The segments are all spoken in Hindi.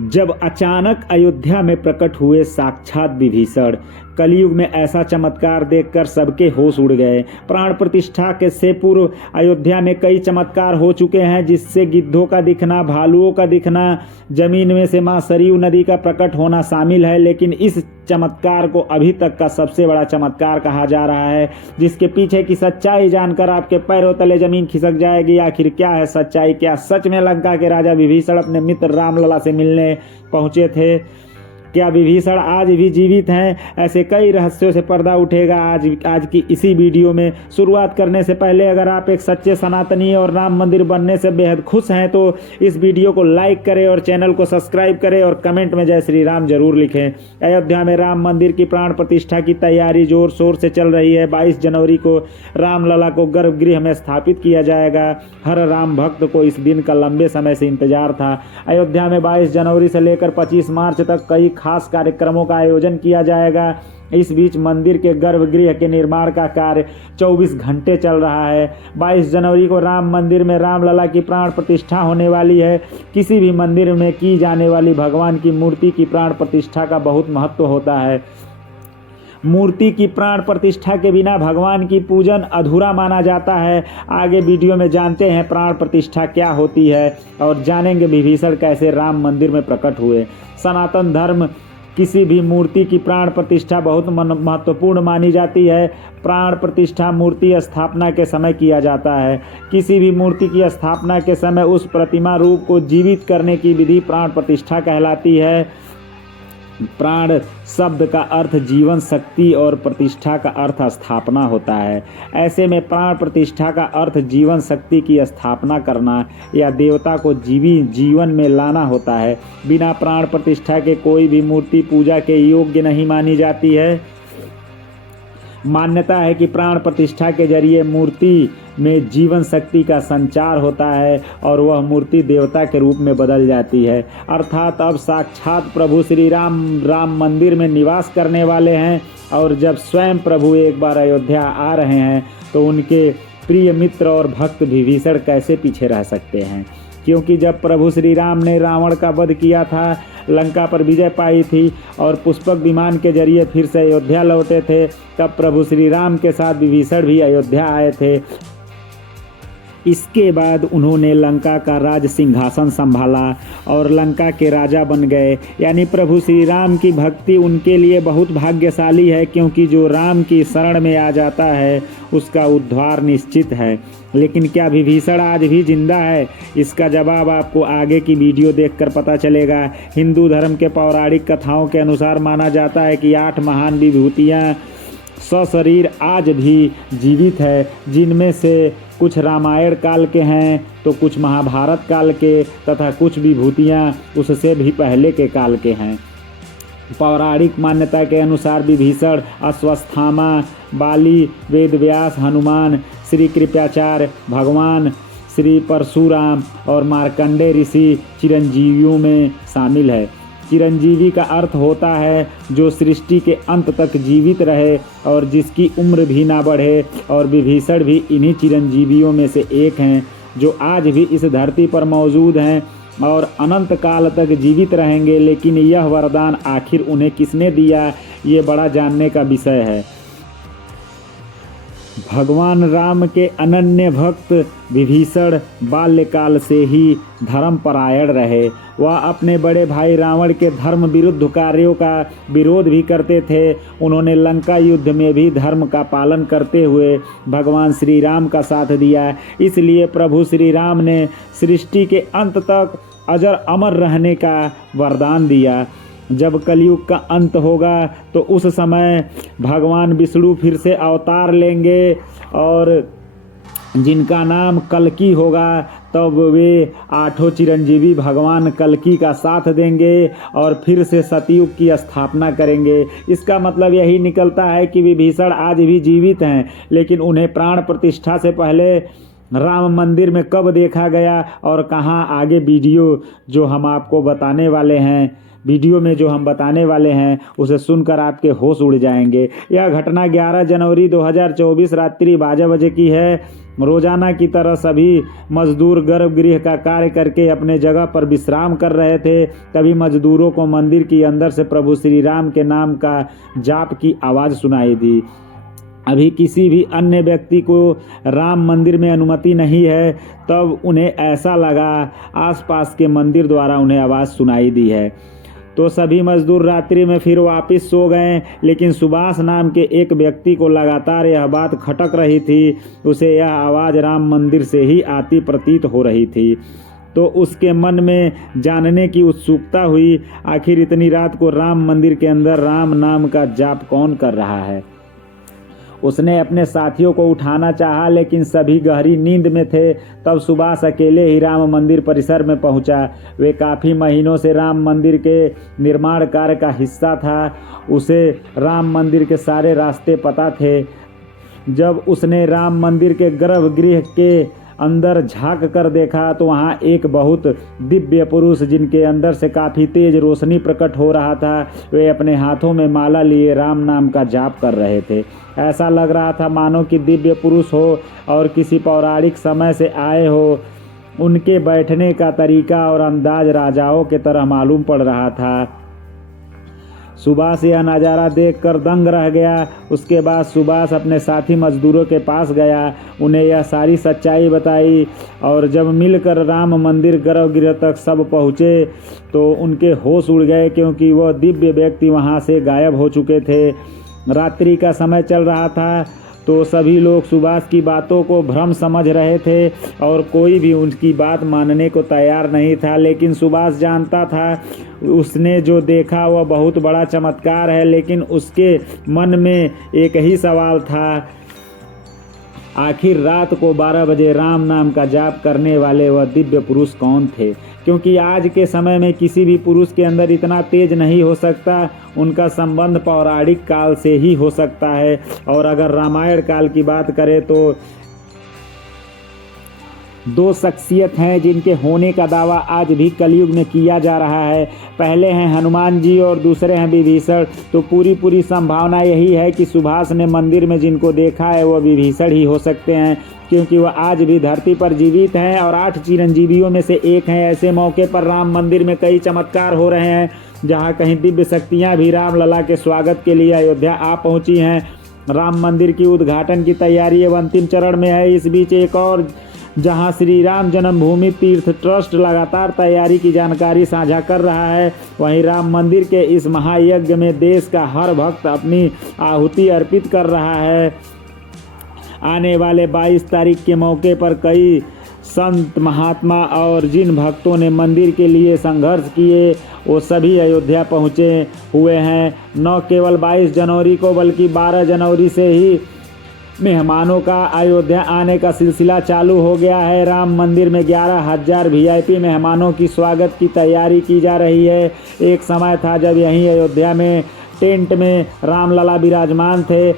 जब अचानक अयोध्या में प्रकट हुए साक्षात विभीषण, कलयुग में ऐसा चमत्कार देखकर सबके होश उड़ गए। प्राण प्रतिष्ठा के से पूर्व अयोध्या में कई चमत्कार हो चुके हैं, जिससे गिद्धों का दिखना, भालुओं का दिखना, जमीन में से मां सरयू नदी का प्रकट होना शामिल है। लेकिन इस चमत्कार को अभी तक का सबसे बड़ा चमत्कार कहा जा रहा है, जिसके पीछे की सच्चाई जानकर आपके पैरों तले जमीन खिसक जाएगी। आखिर क्या है सच्चाई? क्या सच में लंका के राजा विभीषण अपने मित्र रामलला से मिलने पहुंचे थे? क्या विभीषण आज भी जीवित हैं? ऐसे कई रहस्यों से पर्दा उठेगा आज की इसी वीडियो में। शुरुआत करने से पहले अगर आप एक सच्चे सनातनी और राम मंदिर बनने से बेहद खुश हैं तो इस वीडियो को लाइक करें और चैनल को सब्सक्राइब करें और कमेंट में जय श्री राम जरूर लिखें। अयोध्या में राम मंदिर की प्राण प्रतिष्ठा की तैयारी जोर शोर से चल रही है। 22 जनवरी को रामलला को गर्भगृह में स्थापित किया जाएगा। हर राम भक्त को इस दिन का लंबे समय से इंतजार था। अयोध्या में 22 जनवरी से लेकर 25 मार्च तक कई खास कार्यक्रमों का आयोजन किया जाएगा। इस बीच मंदिर के गर्भगृह के निर्माण का कार्य 24 घंटे चल रहा है। 22 जनवरी को राम मंदिर में रामलला की प्राण प्रतिष्ठा होने वाली है। किसी भी मंदिर में की जाने वाली भगवान की मूर्ति की प्राण प्रतिष्ठा का बहुत महत्व होता है। मूर्ति की प्राण प्रतिष्ठा के बिना भगवान की पूजन अधूरा माना जाता है। आगे वीडियो में जानते हैं प्राण प्रतिष्ठा क्या होती है और जानेंगे विभीषण कैसे राम मंदिर में प्रकट हुए। सनातन धर्म किसी भी मूर्ति की प्राण प्रतिष्ठा बहुत महत्वपूर्ण मानी जाती है। प्राण प्रतिष्ठा मूर्ति स्थापना के समय किया जाता है। किसी भी मूर्ति की स्थापना के समय उस प्रतिमा रूप को जीवित करने की विधि प्राण प्रतिष्ठा कहलाती है। प्राण शब्द का अर्थ जीवन शक्ति और प्रतिष्ठा का अर्थ स्थापना होता है। ऐसे में प्राण प्रतिष्ठा का अर्थ जीवन शक्ति की स्थापना करना या देवता को जीवन में लाना होता है। बिना प्राण प्रतिष्ठा के कोई भी मूर्ति पूजा के योग्य नहीं मानी जाती है। मान्यता है कि प्राण प्रतिष्ठा के जरिए मूर्ति में जीवन शक्ति का संचार होता है और वह मूर्ति देवता के रूप में बदल जाती है। अर्थात अब साक्षात प्रभु श्री राम मंदिर में निवास करने वाले हैं और जब स्वयं प्रभु एक बार अयोध्या आ रहे हैं तो उनके प्रिय मित्र और भक्त विभीषण कैसे पीछे रह सकते हैं? क्योंकि जब प्रभु श्री राम ने रावण का वध किया था, लंका पर विजय पाई थी और पुष्पक विमान के जरिए फिर से अयोध्या लौटे थे, तब प्रभु श्री राम के साथ विभीषण भी अयोध्या आए थे। इसके बाद उन्होंने लंका का राज सिंहासन संभाला और लंका के राजा बन गए। यानी प्रभु श्री राम की भक्ति उनके लिए बहुत भाग्यशाली है, क्योंकि जो राम की शरण में आ जाता है उसका उद्धार निश्चित है। लेकिन क्या विभीषण आज भी जिंदा है? इसका जवाब आपको आगे की वीडियो देखकर पता चलेगा। हिंदू धर्म के पौराणिक कथाओं के अनुसार माना जाता है कि 8 महान विभूतियाँ सशरीर आज भी जीवित है, जिनमें से कुछ रामायण काल के हैं तो कुछ महाभारत काल के तथा कुछ विभूतियाँ उससे भी पहले के काल के हैं। पौराणिक मान्यता के अनुसार विभीषण, अश्वत्थामा, बाली, वेदव्यास, हनुमान, श्री कृपाचार्य, भगवान श्री परशुराम और मार्कंडेय ऋषि चिरंजीवियों में शामिल है। चिरंजीवी का अर्थ होता है जो सृष्टि के अंत तक जीवित रहे और जिसकी उम्र भी ना बढ़े, और विभीषण भी इन्हीं चिरंजीवियों में से एक हैं जो आज भी इस धरती पर मौजूद हैं और अनंत काल तक जीवित रहेंगे। लेकिन यह वरदान आखिर उन्हें किसने दिया, ये बड़ा जानने का विषय है। भगवान राम के अनन्य भक्त विभीषण बाल्यकाल से ही धर्मपरायण रहे। वह अपने बड़े भाई रावण के धर्म विरुद्ध कार्यों का विरोध भी करते थे। उन्होंने लंका युद्ध में भी धर्म का पालन करते हुए भगवान श्री राम का साथ दिया। इसलिए प्रभु श्री राम ने सृष्टि के अंत तक अजर अमर रहने का वरदान दिया। जब कलयुग का अंत होगा तो उस समय भगवान विष्णु फिर से अवतार लेंगे और जिनका नाम कल्कि होगा, तब वे 8 चिरंजीवी भगवान कल्कि का साथ देंगे और फिर से सतयुग की स्थापना करेंगे। इसका मतलब यही निकलता है कि विभीषण आज भी जीवित हैं, लेकिन उन्हें प्राण प्रतिष्ठा से पहले राम मंदिर में कब देखा गया और कहाँ, आगे वीडियो जो हम आपको बताने वाले हैं, वीडियो में जो हम बताने वाले हैं उसे सुनकर आपके होश उड़ जाएंगे। यह घटना 11 जनवरी 2024 रात्रि 12 बजे की है। रोजाना की तरह सभी मजदूर गर्भगृह का कार्य करके अपने जगह पर विश्राम कर रहे थे। तभी मजदूरों को मंदिर के अंदर से प्रभु श्री राम के नाम का जाप की आवाज़ सुनाई दी। अभी किसी भी अन्य व्यक्ति को राम मंदिर में अनुमति नहीं है, तब उन्हें ऐसा लगा आसपास के मंदिर द्वारा उन्हें आवाज़ सुनाई दी है। तो सभी मजदूर रात्रि में फिर वापस सो गए, लेकिन सुभाष नाम के एक व्यक्ति को लगातार यह बात खटक रही थी। उसे यह आवाज़ राम मंदिर से ही आती प्रतीत हो रही थी। तो उसके मन में जानने की उत्सुकता हुई, आखिर इतनी रात को राम मंदिर के अंदर राम नाम का जाप कौन कर रहा है। उसने अपने साथियों को उठाना चाहा, लेकिन सभी गहरी नींद में थे। तब सुभाष अकेले ही राम मंदिर परिसर में पहुंचा। वे काफ़ी महीनों से राम मंदिर के निर्माण कार्य का हिस्सा था। उसे राम मंदिर के सारे रास्ते पता थे। जब उसने राम मंदिर के गर्भगृह के अंदर झांक कर देखा तो वहाँ एक बहुत दिव्य पुरुष, जिनके अंदर से काफ़ी तेज रोशनी प्रकट हो रहा था, वे अपने हाथों में माला लिए राम नाम का जाप कर रहे थे। ऐसा लग रहा था मानो कि दिव्य पुरुष हो और किसी पौराणिक समय से आए हो। उनके बैठने का तरीका और अंदाज राजाओं के तरह मालूम पड़ रहा था। सुभाष यह नज़ारा देखकर दंग रह गया। उसके बाद सुभाष अपने साथी मजदूरों के पास गया, उन्हें यह सारी सच्चाई बताई। और जब मिलकर राम मंदिर गर्भगृह तक सब पहुँचे तो उनके होश उड़ गए, क्योंकि वह दिव्य व्यक्ति वहाँ से गायब हो चुके थे। रात्रि का समय चल रहा था, तो सभी लोग सुभाष की बातों को भ्रम समझ रहे थे और कोई भी उनकी बात मानने को तैयार नहीं था। लेकिन सुभाष जानता था उसने जो देखा वह बहुत बड़ा चमत्कार है, लेकिन उसके मन में एक ही सवाल था, आखिर रात को 12 बजे राम नाम का जाप करने वाले वह दिव्य पुरुष कौन थे। क्योंकि आज के समय में किसी भी पुरुष के अंदर इतना तेज नहीं हो सकता, उनका संबंध पौराणिक काल से ही हो सकता है। और अगर रामायण काल की बात करें तो 2 शख्सियत हैं जिनके होने का दावा आज भी कलयुग में किया जा रहा है। पहले हैं हनुमान जी और दूसरे हैं विभीषण। तो पूरी संभावना यही है कि सुभाष ने मंदिर में जिनको देखा है वह विभीषण ही हो सकते हैं, क्योंकि वह आज भी धरती पर जीवित हैं और 8 चिरंजीवियों में से एक हैं। ऐसे मौके पर राम मंदिर में कई चमत्कार हो रहे हैं, जहाँ कहीं दिव्य शक्तियाँ भी राम लला के स्वागत के लिए अयोध्या आ पहुँची हैं। राम मंदिर की उद्घाटन की तैयारी अब अंतिम चरण में है। इस बीच एक और जहां श्री राम जन्मभूमि तीर्थ ट्रस्ट लगातार तैयारी की जानकारी साझा कर रहा है, वहीं राम मंदिर के इस महायज्ञ में देश का हर भक्त अपनी आहुति अर्पित कर रहा है। आने वाले 22 तारीख के मौके पर कई संत महात्मा और जिन भक्तों ने मंदिर के लिए संघर्ष किए वो सभी अयोध्या पहुँचे हुए हैं। न केवल 22 जनवरी को बल्कि 12 जनवरी से ही मेहमानों का अयोध्या आने का सिलसिला चालू हो गया है। राम मंदिर में 11,000 VIP मेहमानों की स्वागत की तैयारी की जा रही है। एक समय था जब यहीं अयोध्या में टेंट में राम लला विराजमान थे।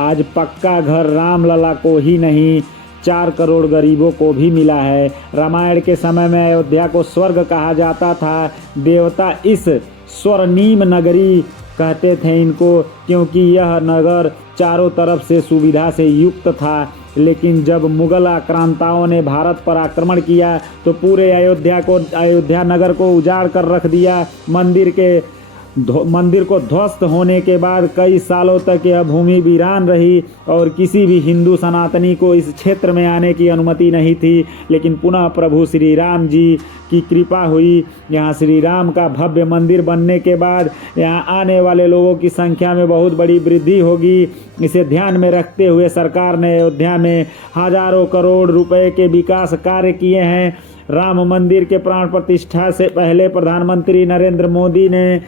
आज पक्का घर राम लला को ही नहीं 4 करोड़ गरीबों को भी मिला है। रामायण के समय में अयोध्या को स्वर्ग कहा जाता था। देवता इस स्वर्णिम नगरी कहते थे इनको, क्योंकि यह नगर चारों तरफ से सुविधा से युक्त था। लेकिन जब मुगल आक्रांताओं ने भारत पर आक्रमण किया तो पूरे अयोध्या नगर को उजाड़ कर रख दिया। मंदिर को ध्वस्त होने के बाद कई सालों तक यह भूमि वीरान रही और किसी भी हिंदू सनातनी को इस क्षेत्र में आने की अनुमति नहीं थी। लेकिन पुनः प्रभु श्री राम जी की कृपा हुई। यहाँ श्री राम का भव्य मंदिर बनने के बाद यहाँ आने वाले लोगों की संख्या में बहुत बड़ी वृद्धि होगी। इसे ध्यान में रखते हुए सरकार ने अयोध्या में हजारों करोड़ रुपए के विकास कार्य किए हैं। राम मंदिर के प्राण प्रतिष्ठा से पहले प्रधानमंत्री नरेंद्र मोदी ने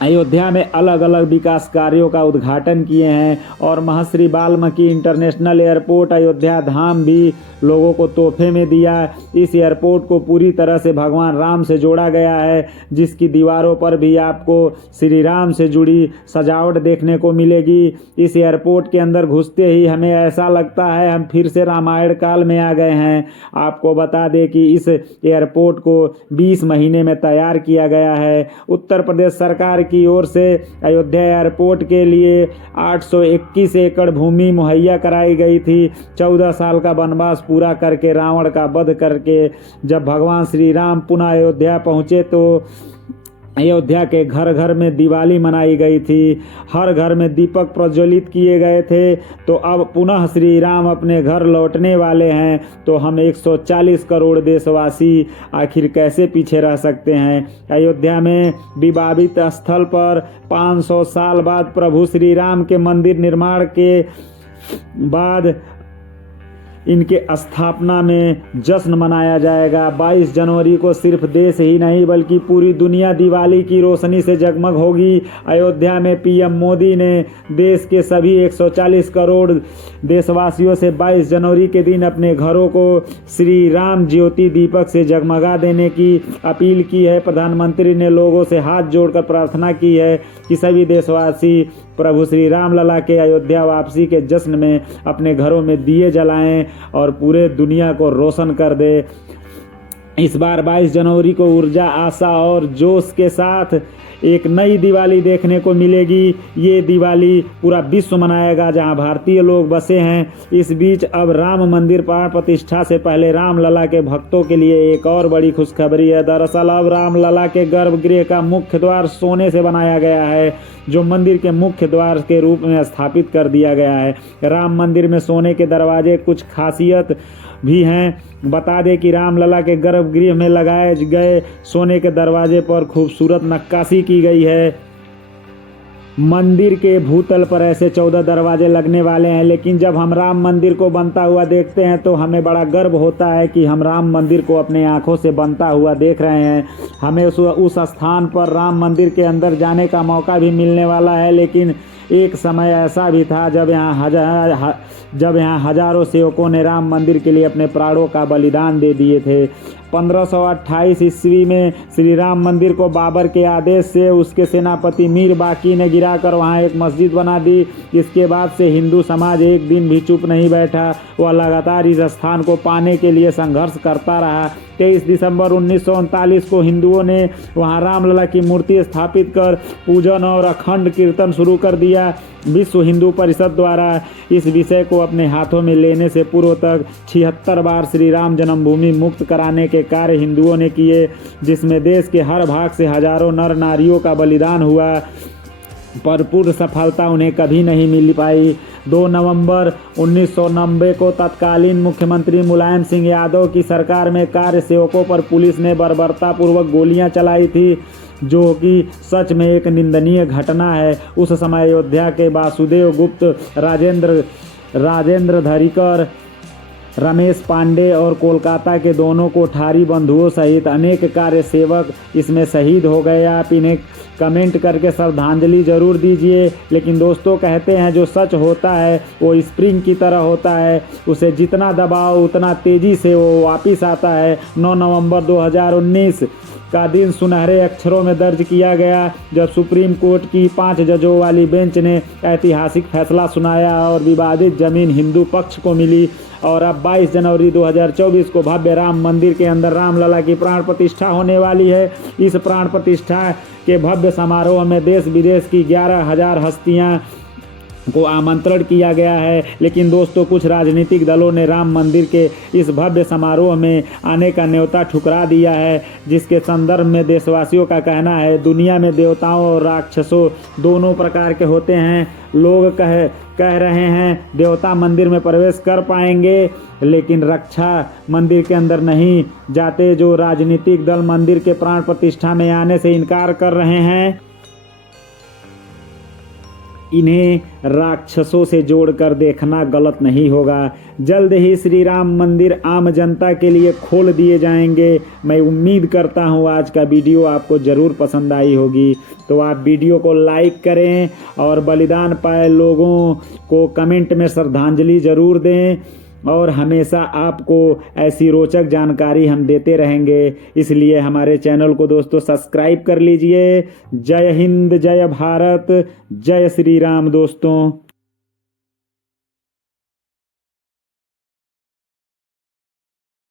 अयोध्या में अलग अलग विकास कार्यों का उद्घाटन किए हैं और महर्षि वाल्मीकि इंटरनेशनल एयरपोर्ट अयोध्या धाम भी लोगों को तोहफे में दिया। इस एयरपोर्ट को पूरी तरह से भगवान राम से जोड़ा गया है, जिसकी दीवारों पर भी आपको श्री राम से जुड़ी सजावट देखने को मिलेगी। इस एयरपोर्ट के अंदर घुसते ही हमें ऐसा लगता है हम फिर से रामायण काल में आ गए हैं। आपको बता दें कि इस एयरपोर्ट को 20 महीने में तैयार किया गया है। उत्तर प्रदेश सरकार की ओर से अयोध्या एयरपोर्ट के लिए 821 एकड़ भूमि मुहैया कराई गई थी। 14 साल का वनवास पूरा करके, रावण का वध करके जब भगवान श्री राम पुनः अयोध्या पहुँचे तो अयोध्या के घर घर में दिवाली मनाई गई थी, हर घर में दीपक प्रज्वलित किए गए थे। तो अब पुनः श्री राम अपने घर लौटने वाले हैं, तो हम 140 करोड़ देशवासी आखिर कैसे पीछे रह सकते हैं। अयोध्या में विवादित स्थल पर 500 साल बाद प्रभु श्री राम के मंदिर निर्माण के बाद इनके स्थापना में जश्न मनाया जाएगा। 22 जनवरी को सिर्फ देश ही नहीं बल्कि पूरी दुनिया दिवाली की रोशनी से जगमग होगी। अयोध्या में पीएम मोदी ने देश के सभी 140 करोड़ देशवासियों से 22 जनवरी के दिन अपने घरों को श्री राम ज्योति दीपक से जगमगा देने की अपील की है। प्रधानमंत्री ने लोगों से हाथ जोड़कर प्रार्थना की है कि सभी देशवासी प्रभु श्री राम लला के अयोध्या वापसी के जश्न में अपने घरों में दिए जलाएं और पूरे दुनिया को रोशन कर दे। इस बार 22 जनवरी को ऊर्जा, आशा और जोश के साथ एक नई दिवाली देखने को मिलेगी। ये दिवाली पूरा विश्व मनाएगा जहां भारतीय लोग बसे हैं। इस बीच अब राम मंदिर प्राण प्रतिष्ठा से पहले राम लला के भक्तों के लिए एक और बड़ी खुशखबरी है। दरअसल अब राम लला के गर्भगृह का मुख्य द्वार सोने से बनाया गया है, जो मंदिर के मुख्य द्वार के रूप में स्थापित कर दिया गया है। राम मंदिर में सोने के दरवाजे कुछ खासियत भी हैं। बता दें कि रामलला के गर्भगृह में लगाए गए सोने के दरवाजे पर खूबसूरत नक्काशी की गई है। मंदिर के भूतल पर ऐसे 14 दरवाजे लगने वाले हैं, लेकिन जब हम राम मंदिर को बनता हुआ देखते हैं तो हमें बड़ा गर्व होता है कि हम राम मंदिर को अपने आंखों से बनता हुआ देख रहे हैं। हमें उस स्थान पर राम मंदिर के अंदर जाने का मौका भी मिलने वाला है, लेकिन एक समय ऐसा भी था जब यहाँ हजारों सेवकों ने राम मंदिर के लिए अपने प्राणों का बलिदान दे दिए थे। 1528 ईस्वी में श्री राम मंदिर को बाबर के आदेश से उसके सेनापति मीर बाकी ने गिराकर वहाँ एक मस्जिद बना दी। इसके बाद से हिंदू समाज एक दिन भी चुप नहीं बैठा, वह लगातार इस स्थान को पाने के लिए संघर्ष करता रहा। 23 दिसंबर 1939 को हिंदुओं ने वहाँ रामलला की मूर्ति स्थापित कर पूजन और अखंड कीर्तन शुरू कर दिया। विश्व हिंदू परिषद द्वारा इस विषय को अपने हाथों में लेने से पूर्व तक 76 बार श्री राम जन्मभूमि मुक्त कराने के कार्य हिंदुओं ने किए, जिसमें देश के हर भाग से हजारों नर नारियों का बलिदान हुआ, पर पूर्ण सफलता उन्हें कभी नहीं मिल पाई। 2 नवंबर 1990 को तत्कालीन मुख्यमंत्री मुलायम सिंह यादव की सरकार में कार्य सेवकों पर पुलिस ने बर्बरतापूर्वक गोलियां चलाई थी, जो कि सच में एक निंदनीय घटना है। उस समय अयोध्या के वासुदेव गुप्त, राजेंद्र धरीकर, रमेश पांडे और कोलकाता के दोनों कोठारी बंधुओं सहित अनेक कार्य सेवक इसमें शहीद हो गए। आप इन्हें कमेंट करके श्रद्धांजलि जरूर दीजिए। लेकिन दोस्तों कहते हैं जो सच होता है वो स्प्रिंग की तरह होता है, उसे जितना दबाओ उतना तेजी से वो वापस आता है। 9 नवंबर 2019 का दिन सुनहरे अक्षरों में दर्ज किया गया जब सुप्रीम कोर्ट की 5 जजों वाली बेंच ने ऐतिहासिक फैसला सुनाया और विवादित जमीन हिंदू पक्ष को मिली। और अब 22 जनवरी 2024 को भव्य राम मंदिर के अंदर रामलला की प्राण प्रतिष्ठा होने वाली है। इस प्राण प्रतिष्ठा के भव्य समारोह में देश विदेश की 11,000 हस्तियां को आमंत्रण किया गया है। लेकिन दोस्तों कुछ राजनीतिक दलों ने राम मंदिर के इस भव्य समारोह में आने का न्योता ठुकरा दिया है, जिसके संदर्भ में देशवासियों का कहना है दुनिया में देवताओं और राक्षसों दोनों प्रकार के होते हैं। लोग कह रहे हैं देवता मंदिर में प्रवेश कर पाएंगे लेकिन रक्षा मंदिर के अंदर नहीं जाते। जो राजनीतिक दल मंदिर के प्राण प्रतिष्ठा में आने से इनकार कर रहे हैं, इन्हें राक्षसों से जोड़कर देखना गलत नहीं होगा। जल्द ही श्री राम मंदिर आम जनता के लिए खोल दिए जाएंगे। मैं उम्मीद करता हूँ आज का वीडियो आपको ज़रूर पसंद आई होगी। तो आप वीडियो को लाइक करें और बलिदान पाए लोगों को कमेंट में श्रद्धांजलि ज़रूर दें, और हमेशा आपको ऐसी रोचक जानकारी हम देते रहेंगे। इसलिए हमारे चैनल को दोस्तों सब्सक्राइब कर लीजिए। जय हिंद, जय भारत, जय श्री राम दोस्तों।